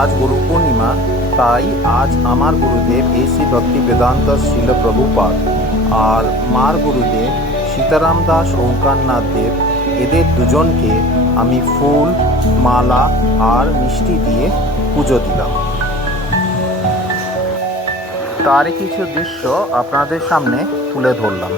আজ গুরু পূর্ণিমা, তাই আজ আমার গুরুদেব এসি ভক্তি বেদান্ত শিল প্রভুপাদ আর মার গুরুদেব সীতারাম দাস ওঙ্কারনাথ দেব, এদের দুজনকে আমি ফুল, মালা আর মিষ্টি দিয়ে পুজো দিলাম। তারই কিছু দৃশ্য আপনাদের সামনে তুলে ধরলাম।